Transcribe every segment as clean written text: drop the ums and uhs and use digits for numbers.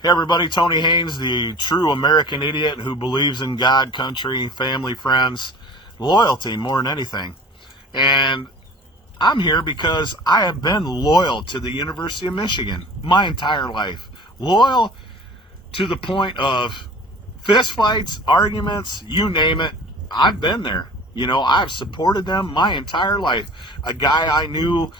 Hey everybody, Tony Haynes, the true American idiot who believes in God, country, family, friends, loyalty more than anything. And I'm here because I have been loyal to the University of Michigan my entire life. Loyal to the point of fistfights, arguments, you name it. I've been there. I've supported them my entire life. A guy I knew,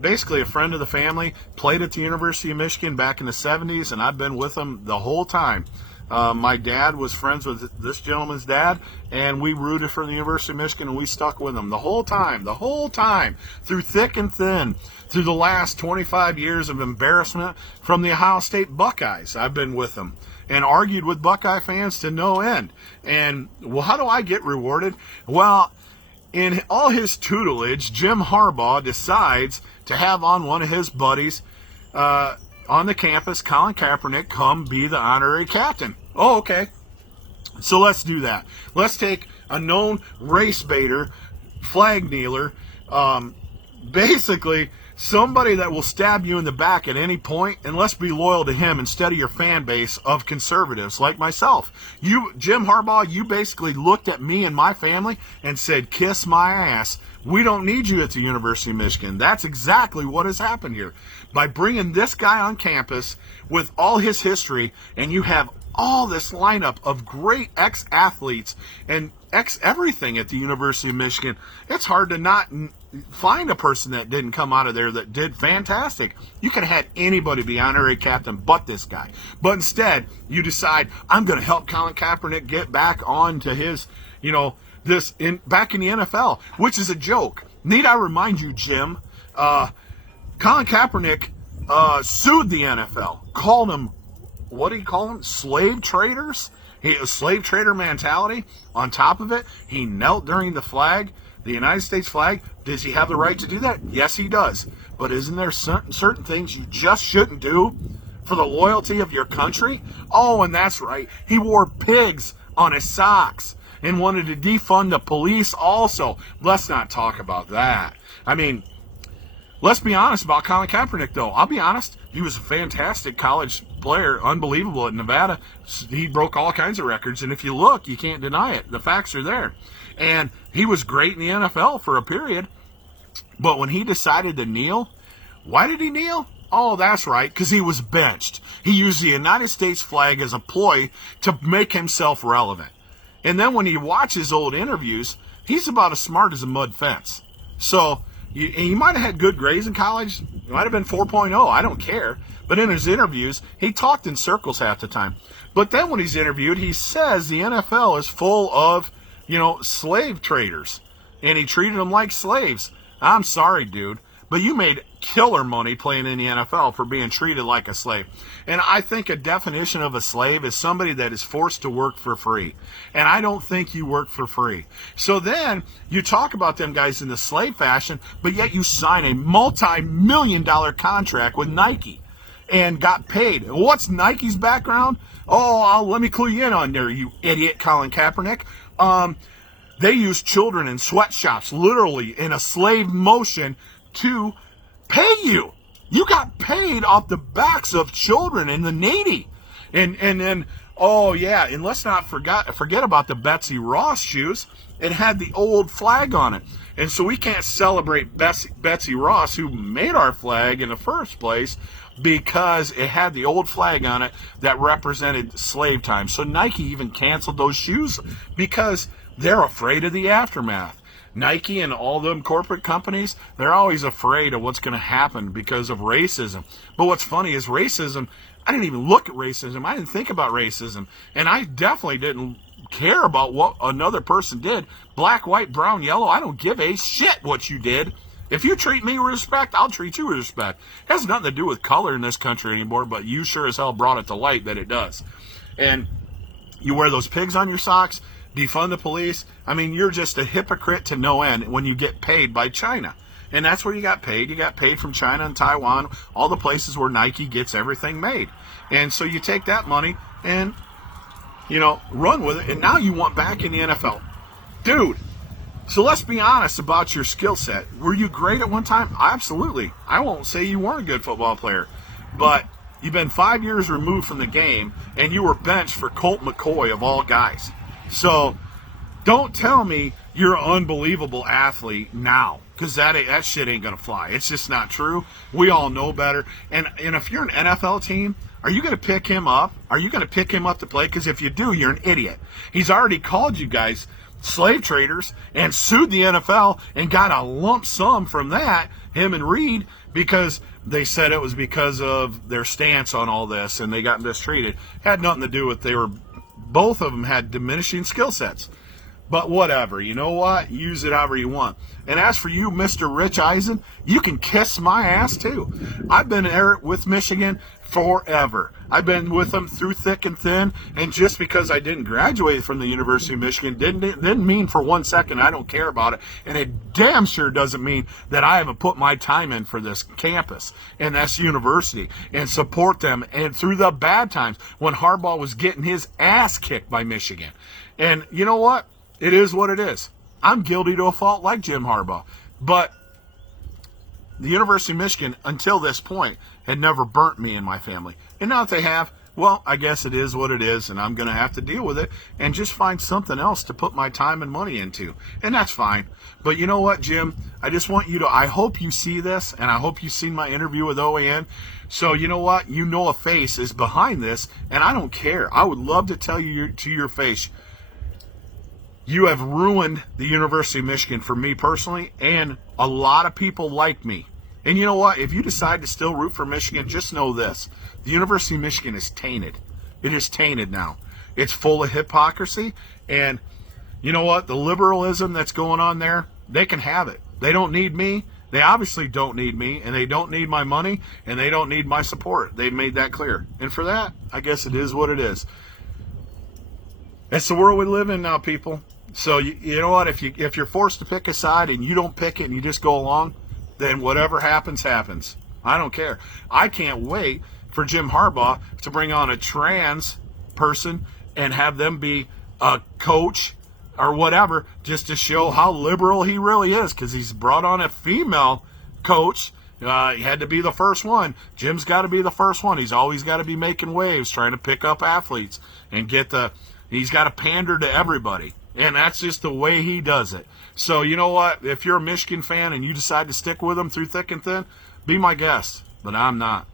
basically a friend of the family, played at the University of Michigan back in the 70s, and I've been with him the whole time. My dad was friends with this gentleman's dad, and we rooted for the University of Michigan, and we stuck with them the whole time, through thick and thin, through the last 25 years of embarrassment from the Ohio State Buckeyes. I've been with them and argued with Buckeye fans to no end. And, well, how do I get rewarded? Well, in all his tutelage, Jim Harbaugh decides to have on one of his buddies on the campus, Colin Kaepernick, come be the honorary captain. Oh, okay. So let's do that. Let's take a known race baiter, flag kneeler, basically somebody that will stab you in the back at any point, and let's be loyal to him instead of your fan base of conservatives like myself. You, Jim Harbaugh, you basically looked at me and my family and said, kiss my ass. We don't need you at the University of Michigan. That's exactly what has happened here. By bringing this guy on campus with all his history, and you have all this lineup of great ex-athletes and ex-everything at the University of Michigan, it's hard to not find a person that didn't come out of there that did fantastic. You could have had anybody be honorary captain but this guy. But instead, you decide, I'm going to help Colin Kaepernick get back on to his, back in the NFL, which is a joke. Need I remind you, Jim, Colin Kaepernick sued the NFL, called them, what do you call them? Slave traders? A slave trader mentality. On top of it, he knelt during the flag, the United States flag. Does he have the right to do that? Yes, he does. But isn't there certain things you just shouldn't do for the loyalty of your country? Oh, and that's right. He wore pigs on his socks and wanted to defund the police also. Let's not talk about that. I mean, let's be honest about Colin Kaepernick, though. I'll be honest. He was a fantastic college player, unbelievable at Nevada. He broke all kinds of records, and if you look, you can't deny it. The facts are there. And he was great in the NFL for a period. But when he decided to kneel, why did he kneel? Oh, that's right, because he was benched. He used the United States flag as a ploy to make himself relevant. And then when you watch his old interviews, he's about as smart as a mud fence. So he might have had good grades in college. He might have been 4.0. I don't care. But in his interviews, he talked in circles half the time. But then when he's interviewed, he says the NFL is full of, slave traders. And he treated them like slaves. I'm sorry, dude, but you made killer money playing in the NFL for being treated like a slave. And I think a definition of a slave is somebody that is forced to work for free. And I don't think you work for free. So then you talk about them guys in the slave fashion, but yet you sign a multi-million-dollar contract with Nike and got paid. What's Nike's background? Oh, let me clue you in on there, you idiot, Colin Kaepernick. They use children in sweatshops, literally in a slave motion, to pay you. You got paid off the backs of children and the needy. And then, oh yeah, and let's not forget about the Betsy Ross shoes. It had the old flag on it. And so we can't celebrate Betsy Ross, who made our flag in the first place, because it had the old flag on it that represented slave time. So Nike even canceled those shoes because they're afraid of the aftermath. Nike and all them corporate companies, they're always afraid of what's going to happen because of racism. But what's funny is racism, I didn't even look at racism. I didn't think about racism. And I definitely didn't care about what another person did. Black, white, brown, yellow, I don't give a shit what you did. If you treat me with respect, I'll treat you with respect. It has nothing to do with color in this country anymore, but you sure as hell brought it to light that it does. And you wear those pigs on your socks, defund the police. I mean, you're just a hypocrite to no end when you get paid by China. And that's where you got paid. You got paid from China and Taiwan, all the places where Nike gets everything made. And so you take that money and, run with it. And now you want back in the NFL. Dude, so let's be honest about your skill set. Were you great at one time? Absolutely. I won't say you weren't a good football player. But You've been 5 years removed from the game, and you were benched for Colt McCoy of all guys. So don't tell me you're an unbelievable athlete now, because that shit ain't going to fly. It's just not true. We all know better. And if you're an NFL team, are you going to pick him up? Are you going to pick him up to play? Because if you do, you're an idiot. He's already called you guys slave traders and sued the NFL and got a lump sum from that, him and Reed, because they said it was because of their stance on all this and they got mistreated. Had nothing to do with both of them had diminishing skill sets. But whatever, you know what? Use it however you want. And as for you, Mr. Rich Eisen, you can kiss my ass too. I've been there with Michigan forever. I've been with them through thick and thin, and just because I didn't graduate from the University of Michigan didn't mean for 1 second I don't care about it. And it damn sure doesn't mean that I haven't put my time in for this campus and this university and support them. And through the bad times when Harbaugh was getting his ass kicked by Michigan. And you know what? It is what it is. I'm guilty to a fault like Jim Harbaugh. But the University of Michigan, until this point, had never burnt me and my family. And now that they have, well, I guess it is what it is, and I'm going to have to deal with it and just find something else to put my time and money into. And that's fine. But you know what, Jim? I just want you to, I hope you see this, and I hope you've seen my interview with OAN. So you know what? You know a face is behind this, and I don't care. I would love to tell you to your face, you have ruined the University of Michigan for me personally, and a lot of people like me. And you know what? If you decide to still root for Michigan, just know this. The University of Michigan is tainted. It is tainted now. It's full of hypocrisy. And you know what? The liberalism that's going on there, they can have it. They don't need me. They obviously don't need me, and they don't need my money, and they don't need my support. They've made that clear. And for that, I guess it is what it is. That's the world we live in now, people. So you know what? If you're forced to pick a side and you don't pick it and you just go along, then whatever happens, happens. I don't care. I can't wait for Jim Harbaugh to bring on a trans person and have them be a coach or whatever, just to show how liberal he really is, because he's brought on a female coach. He had to be the first one. Jim's got to be the first one. He's always got to be making waves, trying to pick up athletes and he's got to pander to everybody. And that's just the way he does it. So you know what? If you're a Michigan fan and you decide to stick with him through thick and thin, be my guest. But I'm not.